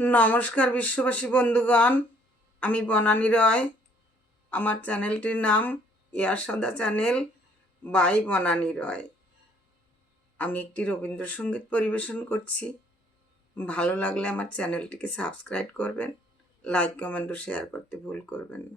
নমস্কার বিশ্ববাসী বন্ধুগণ, আমি বনানী রয়। আমার চ্যানেলটির নাম ইয়াশোদা চ্যানেল বাই বনানী রয়। আমি একটি রবীন্দ্রসঙ্গীত পরিবেশন করছি। ভালো লাগলে আমার চ্যানেলটিকে সাবস্ক্রাইব করবেন, লাইক কমেন্ট ও শেয়ার করতে ভুল করবেন না।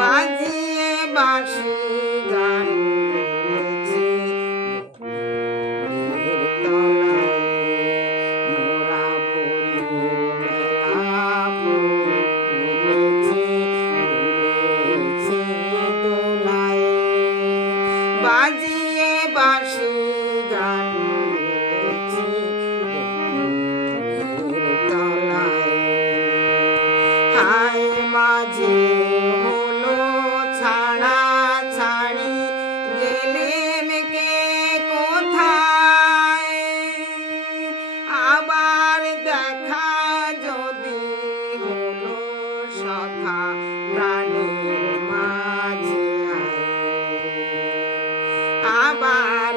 বাজিয়ে বাঁশি গান গেয়েছি বনের তলায়, মোরা ভোরের বেলা ফুল তুলেছি দুলেছি দোলায়। বাজিয়ে বাঁশি গান গেয়েছি বনের তলায়। হায় মাঝে আবার দেখা যদি হলো সখা প্রাণীর মাঝে, আবার